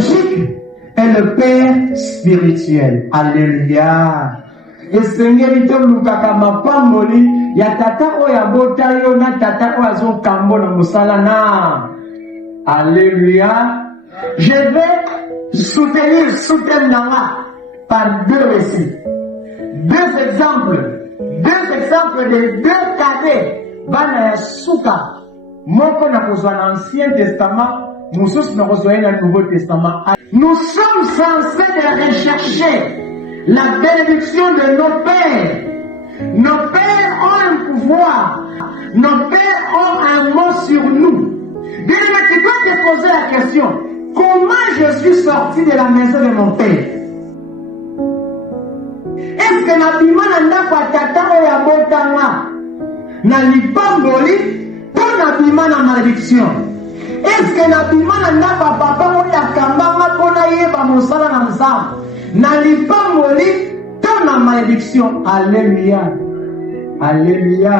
biologique et le père spirituel. Alléluia. Et Seigneur, il te lukaka mapamboli ya tata oya botayo na tata oya zo kambo na musalana. Alléluia. Je vais soutenir Nanga par deux récits. Deux exemples de deux cadets. Bana ya suka. Moko na kozwa na Ancien Testament, mususu na kozwa na Nouveau Testament. Nous sommes censés de rechercher la bénédiction de nos pères. Nos pères ont un pouvoir. Nos pères ont un mot sur nous. Bien, mais tu dois te poser la question, comment je suis sorti de la maison de mon père? Est-ce que na bimana ndako atata oya botanga na lipamboli pour na bimana malédiction? Est-ce que na bimana ndako papa oya kambanga pona yeba mosala na mzamba na lipamboli pour na malédiction? Alléluia. Alléluia.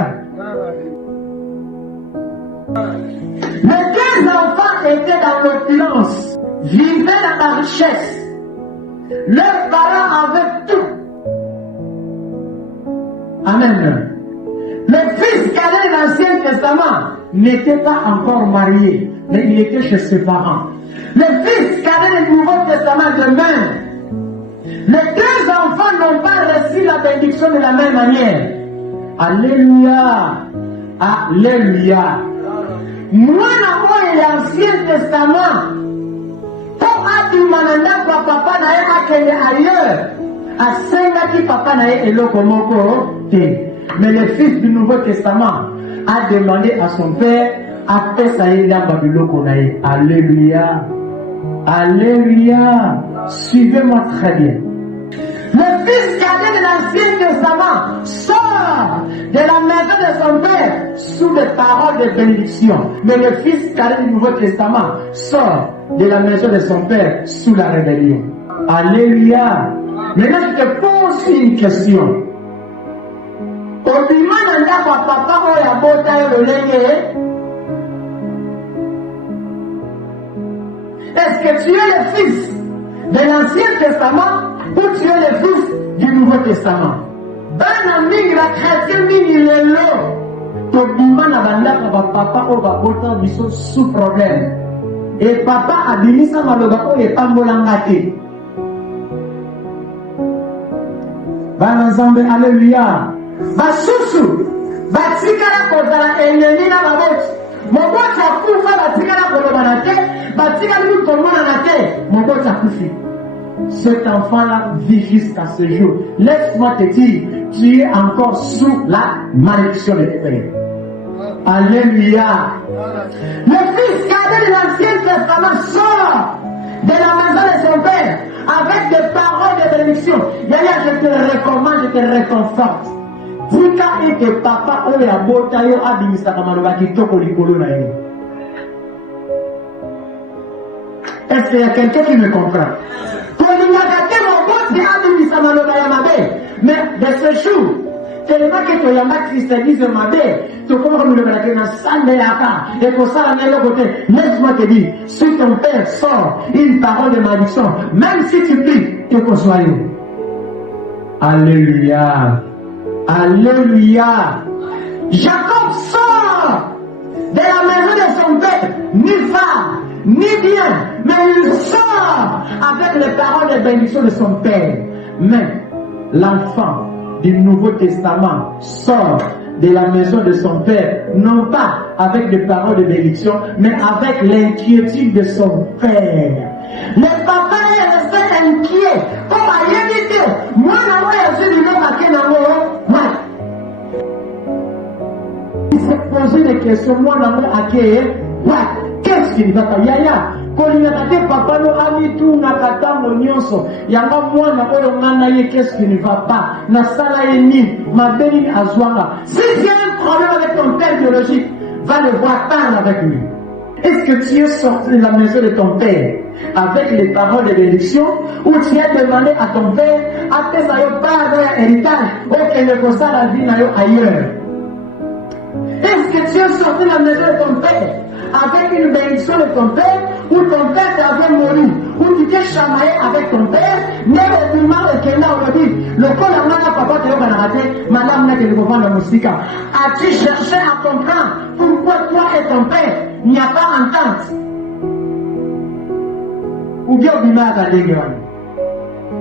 Les deux enfants étaient dans l'opulence, vivaient dans la richesse. Leurs parents avaient tout. Amen. Le fils cadet de l'Ancien Testament n'était pas encore marié, mais il était chez ses parents. Le fils cadet du Nouveau Testament de même. Les deux enfants n'ont pas reçu la bénédiction de la même manière. Alléluia. Alléluia. Moi, l'Ancien Testament, pour Adimananda, papa n'a été ailleurs. À Sengati, papa n'a été eloko. Mais le fils du Nouveau Testament a demandé à son père à Pessaïda Babylokonaï. Alléluia. Alléluia. Suivez-moi très bien. Le fils cadet de l'Ancien Testament sort de la maison de son père sous les paroles de bénédiction. Mais le fils cadet du Nouveau Testament sort de la maison de son père sous la rébellion. Alléluia. Maintenant, je te pose une question. Est-ce que tu es le fils de l'Ancien Testament ou tu es le fils du Nouveau Testament? Bana mingi la chrétien mingi lelo to bimana bandaka ba papa o ba bota biso sous problème. Et papa abimisa maloba o epambolanga te. Bana Nzambe, alléluia. Basusu batikala kozala ennemi na baboti. Moboti akufa batikala koloba na te, batikala mutomona na te, moboti akufi. Cet enfant-là vit jusqu'à ce jour. Laisse-moi te dire, tu es encore sous la malédiction de tes pères. Alléluia. Le fils cadet de l'Ancien Testament sort de la maison de son père avec des paroles de bénédiction. Yaya, je te recommande, je te réconforte. Tika ete papa oya bota yo abimisaka maloba kitoko likolo na ye. Est-ce qu'il y a quelqu'un qui me comprend? Mais de ce jour, tellement que tu as ma christianisme ma belle, tu comprends le balade na sande yaka, et pour ça la même côté, laisse-moi te dire, si ton père sort une parole de malédiction, même si tu pries, tu peux soigner. Alléluia. Alléluia. Jacob sort de la maison de son père, ni femme, ni bien, mais il sort avec les paroles de bénédiction de son père. Mais l'enfant du Nouveau Testament sort de la maison de son père, non pas avec des paroles de bénédiction, mais avec l'inquiétude de son père. Le papa est resté inquiet. Comme à l'éviter, moi, je suis du même à il s'est posé des questions, moi, qu'est-ce qui ne va pas? Yaya, papa no ami tout na katango nyonso yanga mwana oyo ngana ye, qu'est-ce qui ne va pas na sala yeni ma beni azwanga. Si tu as un problème avec ton père biologique, va le voir, parle avec lui. Est-ce que tu es sorti de la maison de ton père avec les paroles de bénédiction, ou tu as demandé à ton père à tes parents héritage ou qu'elle ne conserve la vie ailleurs? Est-ce que tu es sorti de la maison de ton père avec une bénédiction de ton père, ou ton père t'avait mouru, ou chamailler avec ton père, mais le mal est que là on a dit, le corps n'a pas papa te va rater, madame n'a que le copain de Moussika. As-tu cherché à comprendre pourquoi toi et ton père, il n'y a pas entente? Ou bien on dit à l'église.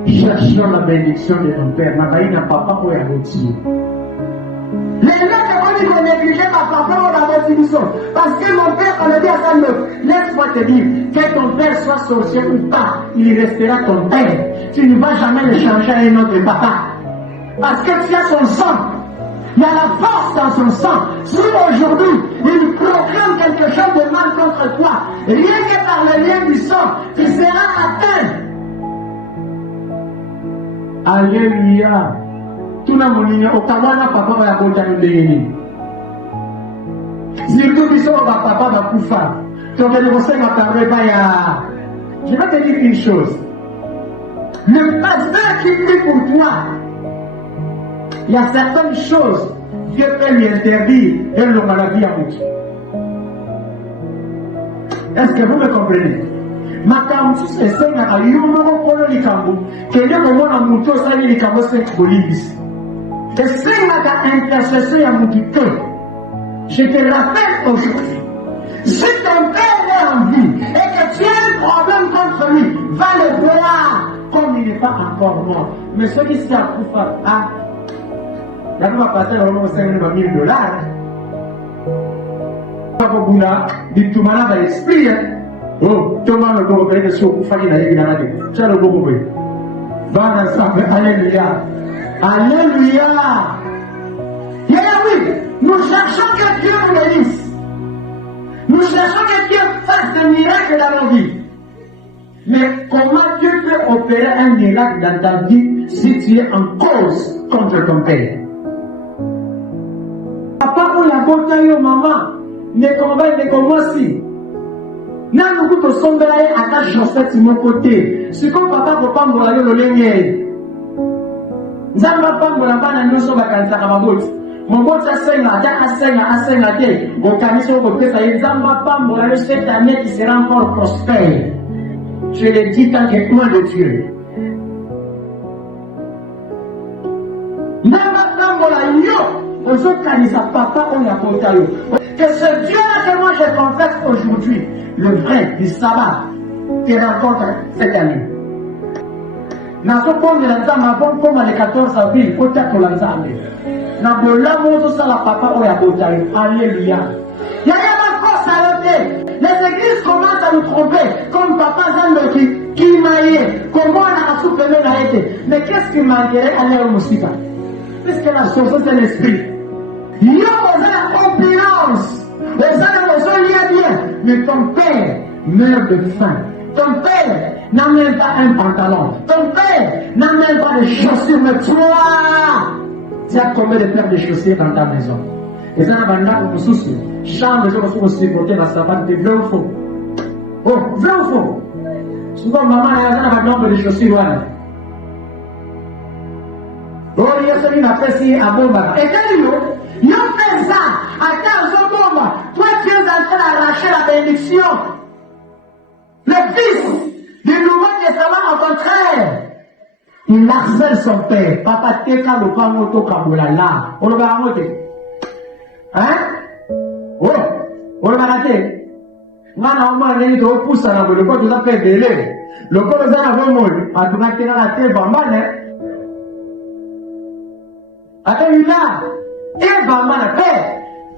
Cherchons la bénédiction de ton père, n'a papa pour y aboutir. Les gens qui ont négligé ma papa ou la bénédiction. Parce que mon père, on a dit à sa meuf, laisse-moi te dire, que ton père soit sorcier ou pas, il restera ton père. Tu ne vas jamais le changer à un autre papa. Parce que tu as son sang. Il y a la force dans son sang. Si aujourd'hui, il proclame quelque chose de mal contre toi, rien que par le lien du sang, tu seras atteint. Alléluia. Tout le monde okawana papa ya kota ndeni. Surtout biso ba papa ba kufa. Donc le conseil m'a parlé pas ya. Je vais te dire une chose. Le pasteur qui prie pour toi, il y a certaines choses Dieu peut lui interdire et le maladie à vous. Est-ce que vous me comprenez? Makambu esenga ayumo ko likambu kende ko mona muto sali likambu se bolibis. Esenga ka intercession ya mutu. Je te rappelle aujourd'hui, si ton père est en vie et que tu as un problème contre lui, va le voir comme il n'est pas encore mort. Mais ceux qui s'y accouffent, là nous va passer au 5 000 $. Papa Bouna, dit tout malade à l'esprit. Oh, Thomas le bon père de ce coup, il a eu la radio. Tiens le bon père. Va ensemble, alléluia. Alléluia. Et oui, nous cherchons que Dieu nous bénisse. Nous cherchons que Dieu fasse des miracles dans nos vies. Mais comment Dieu peut opérer un miracle dans ta vie si tu es en cause contre ton père? Papa, on l'a compté, maman. Ne commence si. N'a nous tout sombre à ta chaussette sur mon côté. Ce que papa peut pas me dire le lien. Zamba pas me l'embana nous sommes à cancer à ma botte. Mon botte a senga, a senga té. Au camisson côté ça y zamba pas me cette année qui sera encore prospère. Je le dis tant que loin de Dieu. Zamba pas me la yo. Aux autres canisa papa on a compté. Que ce Dieu-là que moi je confesse aujourd'hui, le vrai du sabbat, te rencontre cette année. Dans ce point de l'ensemble, comme le 14 avril, au théâtre de l'ensemble. Dans le l'amour de ça, la papa, on a compté. Alléluia. Il y a ma force à l'autre. Les églises commencent à nous tromper, comme papa Zando qui maillait, comment on a soupçonné la été. Mais qu'est-ce qui manquerait à l'air au musique? Puisque la chose c'est l'esprit. Il y a la opulence. Les gens ont lié bien. Mais ton père meurt de faim. Ton père n'a même pas un pantalon. Ton père n'a même pas de chaussures. Mais toi, tu as combien de paires de chaussures dans ta maison? Et ça n'a pas de souci. Chambre, les gens sont supportés la savane de vrai ou faux. Oh, vrai ou faux? Souvent, maman n'a pas de nombre de chaussures. Oh, il y a celui qui a fait si à Bomba. Et quand ils ont fait ça, à 15 Bomba, toi tu es en train d'arracher la bénédiction. Le fils du nouveau testament, au contraire, il harcèle son père. Papa teka le pas moto kaboula là. On le va rater. Hein? Oh, on le va rater. Mana oma neni to poussa na le quoi tu as fait délai. Le corps de ça avant moi, à tout mettre dans la tête bambane. Alléluia. Et bambane père,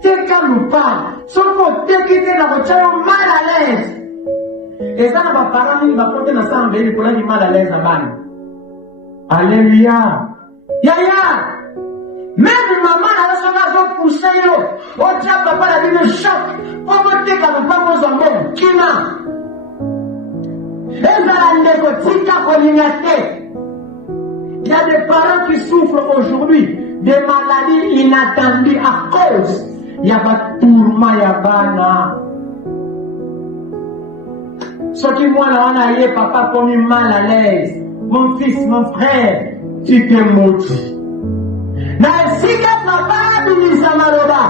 teka nous parle. Sauf que teka na voiture mal à l'aise. Et ça n'a pas parlé, il va porter l'ensemble et il pour aller mal à l'aise à balle. Alléluia. Yaya. Même maman a son maison pour ça, au diable, papa a dit le choc. Pour me dire qu'elle n'a pas besoin de moi. Qui n'a? Et ça a négocié qu'à l'unité. Il y a des parents qui souffrent aujourd'hui des maladies inattendues à cause. Il y a pas de tourment, il y a pas ce qui moi là on a eu papa comme mal à l'aise. Mon fils, mon frère, tu t'es maudit. Mais si que papa dit Samaroba,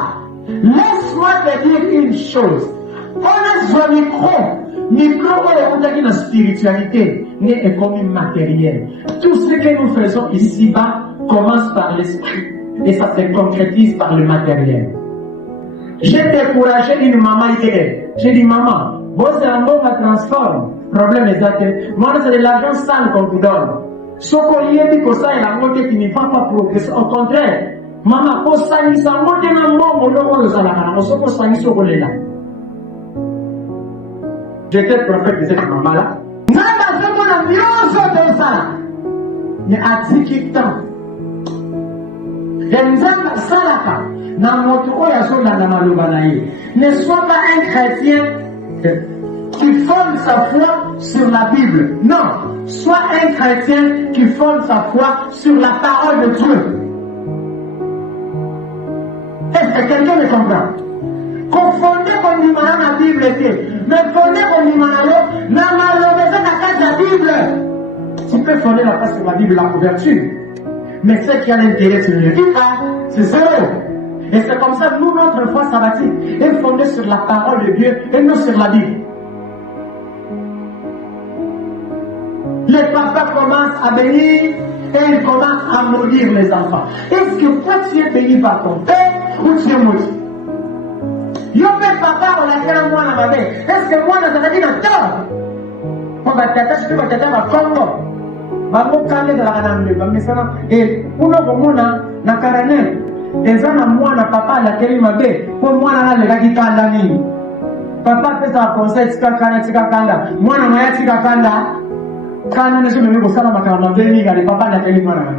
laisse-moi te dire une chose. On est sur le micro. Micro est la spiritualité, n'est comme matériel. Tout ce que nous faisons ici-bas commence par l'esprit et ça se concrétise par le matériel. J'ai découragé une maman hier. J'ai dit, maman, votre cerveau va transformer. Problème exact. Moi, c'est de l'argent sale qu'on vous donne. Ce qu'on y a dit que ça est la moitié qui ne va pas progresser. Au contraire, maman, pour ça, il s'en va d'un moment où l'on va la on se pose ça, il se roule là. J'étais prophète de cette maman-là. Nada, je m'en ai mieux de ça. Mais à 10 ans, ne sois pas un chrétien qui fonde sa foi sur la Bible. Non, sois un chrétien qui fonde sa foi sur la parole de Dieu. Est-ce que quelqu'un me comprend? Confondez comme dit la Bible était, mais fondez comme dit la Bible. Tu peux fonder la face sur la Bible, la couverture. Mais ce qui a l'intérêt sur le livre, c'est zéro. Et c'est comme ça, nous, notre foi sabbatique est fondée sur la parole de Dieu et non sur la Bible. Les papas commencent à bénir et ils commencent à maudire les enfants. Est-ce que toi tu es béni par ton père ou tu es maudit? Yo père papa, on a fait un mois à ma mère. Est-ce que moi, on a dit un tort? On va t'attacher, tu vas t'attacher à Congo. Bakokande de la kanambe bamesana et uno komona na karane ezana mwana papa la keli mabe ko mwana na lekaki kanda nini papa pesa conseil tika kanda mwana maya tika kanda kana ne sema mimi kusala makana mbele ngali papa la keli mwana na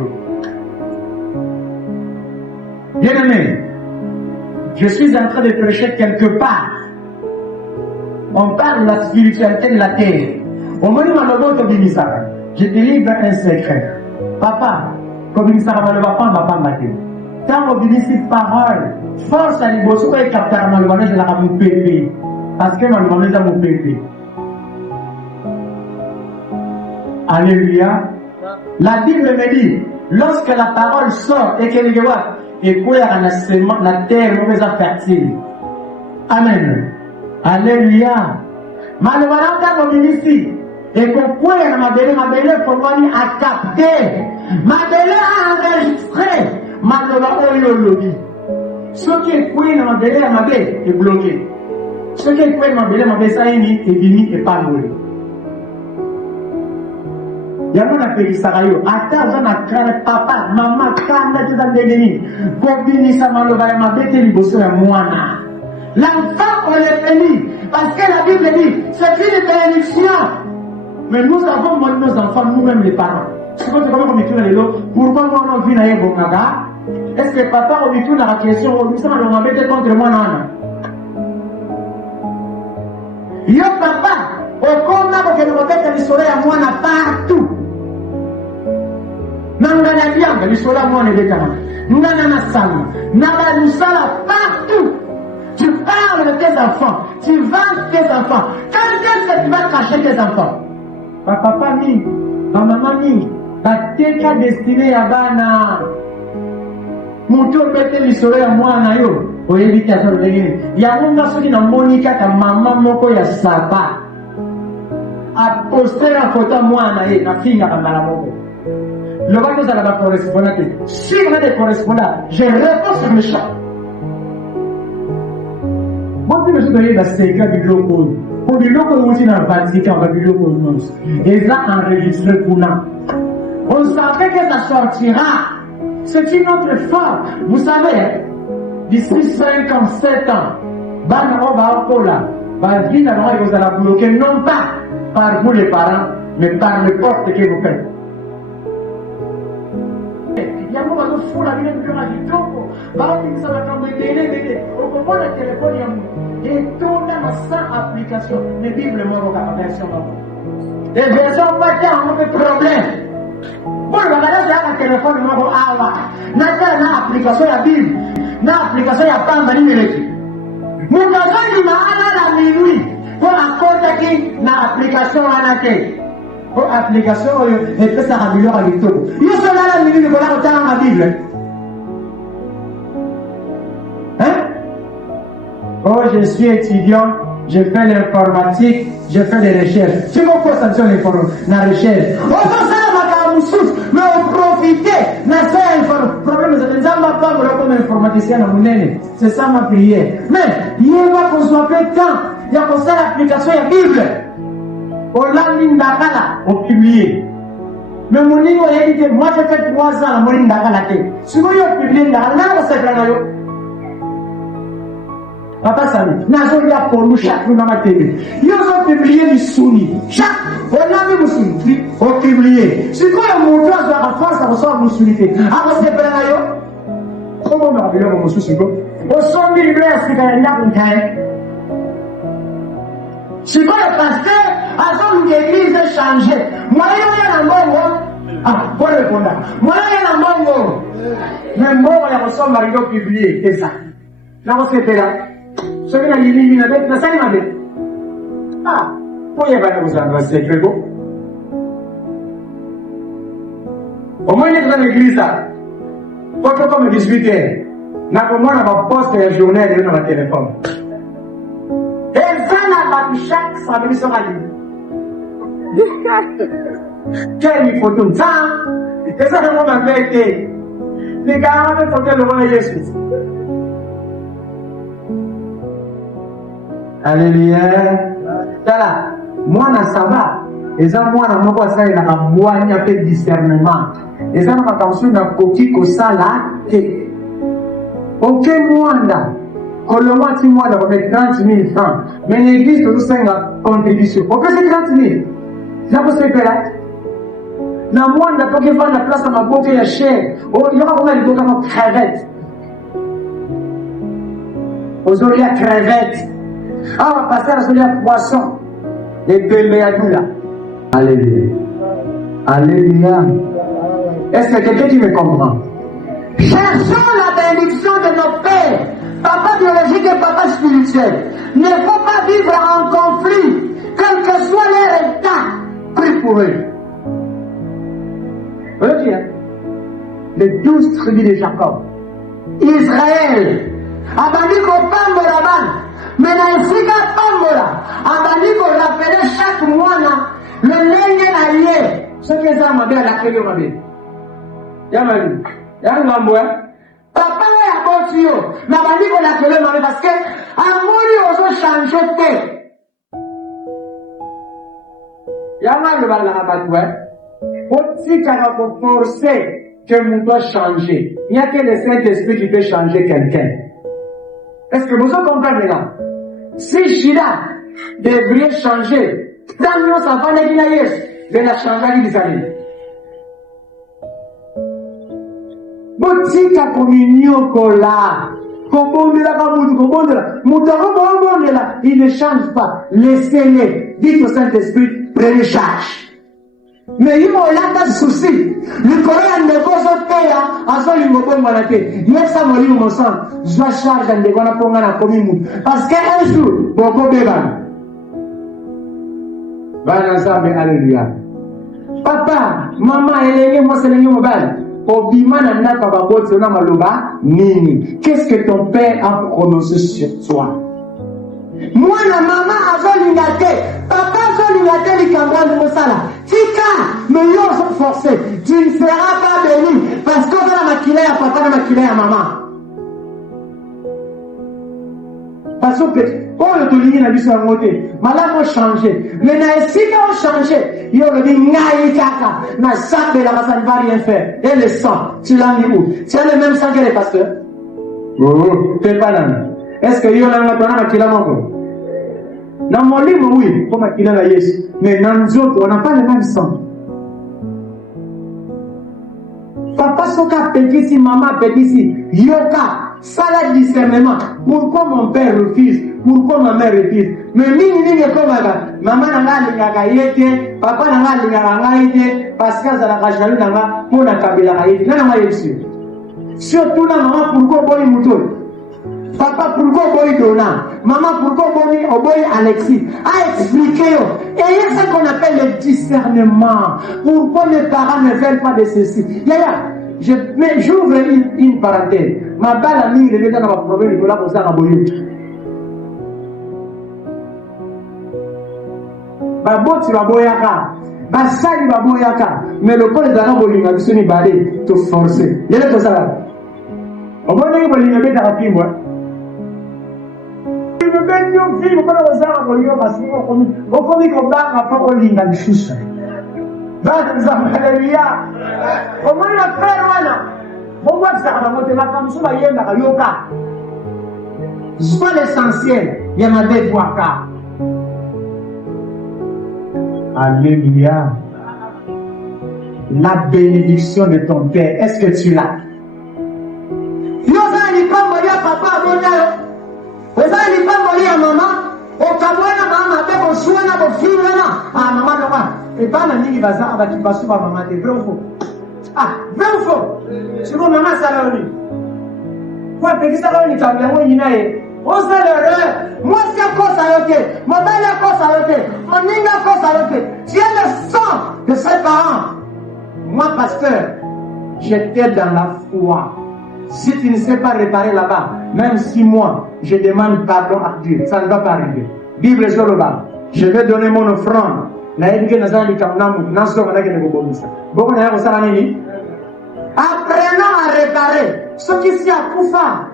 bien aimé, je suis en train de prêcher quelque part. On parle de la spiritualité de la terre. Au moment où on a bimisaka. Je te livre un secret. Papa, comme il ne va pas mater. Quand on dit cette parole, force à l'ibosco et capter à malgré je la mon pépé. Parce que malgré je mon pépé. Alléluia. La Bible me dit, lorsque la parole sort et qu'elle est et quoi la terre mauvaise fertile. Amen. Alléluia. Malgré comme ici. Et pourquoi ma belle Fongwani a capté, ma belle a enregistré, ma belle ce qui est coué dans ma belle est bloqué. Ce qui est coué dans ma belle est fini et pas loué. Il y a mon appel Sarayo, attends, j'en ai papa, maman, quand tu as des combini ça m'a levé ma bête et libosso à moi. L'enfant, on est béni, parce que la Bible dit, c'est une bénédiction. Mais nous avons montré nos enfants, nous-mêmes les parents. Pourquoi on dit pourquoi on vit dans les Bonaga? Est-ce que papa, on dit tout dans la question, on dit ça, on va mettre contre moi, non? Yo papa, au combat, que nous mettons le soleil à moi, n'a partout. Nangana bien, le soleil à moi, n'est pas. Nangana sama, Nangana sala partout. Tu parles de tes enfants, tu vends tes enfants. Quand est-ce que tu vas cacher tes enfants? Ma papa ni, ma maman ni, bateka destiné à bana. Muto bete li soleil à moi na yo. Oyebi ta so legi. Ya munga soki na monika ta mama moko ya saba. A poster la photo moi na ye na finga kambala moko. Le bateau ça va correspondre. Si on a des correspondants, je réponds sur le chat. Bon, tu me suis donné la séquence du loco. Pour le loco aussi dans le Vatican, on va du loco aussi. Et ça enregistré pour là. On savait que ça sortira. C'est une autre forme. Vous savez, d'ici 57 ans, Banaro va au là. Va dire à vous allez bloquer, non pas par vous les parents, mais par le porte que vous faites. Il y a un moment où il faut la vie de la joco. Va au ça va tomber délai. Au moment où le téléphone y a et tout dans sans application. Les Bibles m'ont version. Les versions pas qu'il y a un problème. Bon, la valeur de la téléphone m'ont awa. N'a pas l'application la Bible. L'application ya pas mal numérique. Mon gars il m'a à la minuit pour accorder na application à la tête. Pour application et fait ça améliore avec tout. Il y a la minute de la dans la Bible. Hein? Oh, je suis étudiant je fais l'informatique, je fais des recherches. Tu m'as fait ça sur la recherche. Mais on profite, problème comme informaticien à Mounene. C'est ça ma prière. Mais il va consommer temps. Il y a comme ça l'application de la Bible. On l'a mis dans on publie. Mais mon niveau est dit, moi j'ai fait 3 ans à mourir dans la tête. Si vous avez publié dans la c'est là. Papa Samy, nous avons pour nous chaque jour dans ma télé. Ils ont publié du Souni. Chaque, on a mis Moussouni, on publié. Si quoi un montant de la France, ça reçoit Moussouni. Alors c'est pas là. Comment on a appelé mon Moussouni? Au son de l'hiver, c'est quand il y a une taille. Si quoi le pasteur, à son église a changé. Moi, il y a un bon. Ah, bon répondre. Moi, il y a un bon. Mais moi, il y a un son marido publié. C'est ça. Là, on s'est fait là. Ce qui est éliminé, c'est ça qui m'a dit. Ah, pour y avoir vous en c'est très beau. Au moins, il est dans l'église là. Quand on comme 18h, n'a pas moi dans ma poste et la journée, elle est dans ma téléphone. Et ça n'a pas chaque samedi sur la ligne. Quelle photo, ça? Et ça, c'est mon vérité. Les gars, on va le roi de Jésus. Alléluia. Tala, moi na saba, eza moi na moko ça il a boigna fait discernement. Eza na makamsu na koki ko sala te. OK mwanda. Koloma ti mwanda ko 30 000 francs. Mais l'église tout ça une contribution. OK c'est 30 000. Ça peut se faire. Na mwanda to ke vendre la place à ma boke ya cher. Oh, il y aura combien de boke comme crevette. Aujourd'hui la crevette. Ah, pasteur, c'est le poisson. Et Béméadoula. Alléluia. Alléluia. Est-ce que quelqu'un qui me comprend? Cherchons la bénédiction de nos pères, papa biologique et papa spirituel. Ne faut pas vivre en conflit, quel que soit leur état. Prie pour eux. Voyez bien. Les 12 tribus de Jacob. Israël. Abandi Kopambo là-bas. Mais dans le Sika Pambola, abandi rappelle chaque mois le lenge na lié. Ce que ça m'a bien la clé de ma vie. Yamali, Yangambo, papa ya botio, na bandi la clé de ma vie parce que amoni oso changer te. Yamali va la rabattre. Aussi quand on peut forcer que mon doit changer. Il n'y a que le Saint-Esprit qui peut changer quelqu'un. Est-ce que vous comprenez là? Si Shida devrait changer, dans nos enfants, de la changer des années. Botika communion kola. Il ne change pas. Laissez-les. Dites au Saint-Esprit, prenez charge. Mais il m'a là souci. Le Coréen ne va pas faire à son niveau pour malaté. Il y a ça mon livre mon sang. Je dois charger de quoi pour la commune. Parce qu'un jour, beaucoup béban. Va ensemble, alléluia. Papa, maman, elle est moi c'est le niveau bal. Obimana n'a pas babot na maloba nini. Qu'est-ce que ton père a prononcé sur toi? Moi la maman a l'unité. Papa a l'unité les camarades de Mosala. Tika, mais ils sont forcés. Tu ne seras pas béni. Parce qu'on va la maquiller à papa, la maquiller à maman. Parce que, oh, le touligny n'a vu sur la montée. Malade a changé. Mais n'a si qu'on changé. Il y a dit, n'aïe kaka. N'a sac de la masse, ne va rien faire. Et le sang, tu l'as mis où? Tu as le même sang que les pasteurs? Oh, t'es pas là. Est-ce que y a un autre qui l'a manqué? Dans mon livre, oui, comme il a la yes. Mais dans nous autres, on n'a pas le même sang. Papa soka petit si, maman petit si. Yoka, ça la discernement. Pourquoi mon père refuse? Pourquoi ma mère refuse? Mais nini comme ça. Maman n'a pas yete, papa n'a pas yete, parce que ça n'a pas jalou n'a pas pour la kabila yete. N'a pas yete. Surtout la maman, pourquoi boy mouton? Papa, pourquoi boy Donna? Maman, pourquoi boy Alexis? A expliqué. Et il y a ce qu'on appelle le discernement. Pourquoi mes parents ne veulent pas de ceci? J'ouvre une parenthèse. Ma belle amie, elle est dans ma problème, elle est là pour ça, baboti baboyaka, basali baboyaka, mais le pôle ezalaka bolinga biso mibale toforce lelo tozala omoni bolinga betaka pimbwa benyo fili mpona kozala kolinga basi okomi kobanga mpo kolinga lisusu bazamba haleluya omoni bafrere wana bobwakisaka bango te makambo so bayembaka yoka soit l'essentiel ya mabe bwaka. Alléluia. La bénédiction de ton Père, est-ce que tu l'as? Vous allez pas mourir papa à vous allez pas mourir maman. Au Cameroun, maman, au choix, au film, ah maman, maman. Et pas la nuit, il va s'en aller, maman, t'es vrai ou faux? Ah, vrai ou faux? C'est bon, maman, ça l'a eu. Quoi, petit ça l'a eu, tu as bien, oui, il y a eu. On sait l'erreur. Moi, c'est un cause à l'autre. Mon bel est cause à l'autre. Mon nid est cause à l'autre. Tu es le sang de ses parents. Moi, pasteur, j'étais dans la foi. Si tu ne sais pas réparer là-bas, même 6 mois, je demande pardon à Dieu. Ça ne va pas arriver. Bible sur le bas. Je vais donner mon offrande. Apprenons à réparer. Ce qui s'y a Koufa.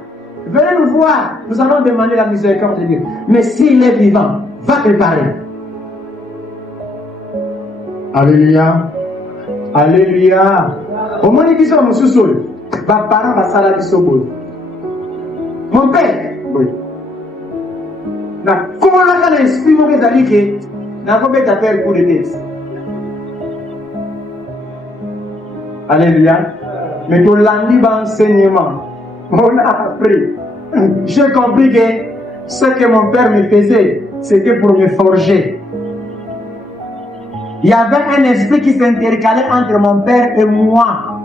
Venez nous voir, nous allons demander la miséricorde de Dieu. Mais s'il est vivant, va préparer. Alléluia. Alléluia. Au moins, il dit ça, mon sous-sol. Va parler à ça, la mon père, oui. Comment on a l'esprit, mon père, que n'a pas bête à faire pour les têtes. Alléluia. Mais tout l'année d'enseignement. On a appris. J'ai compris que ce que mon père me faisait, c'était pour me forger. Il y avait un esprit qui s'intercalait entre mon père et moi.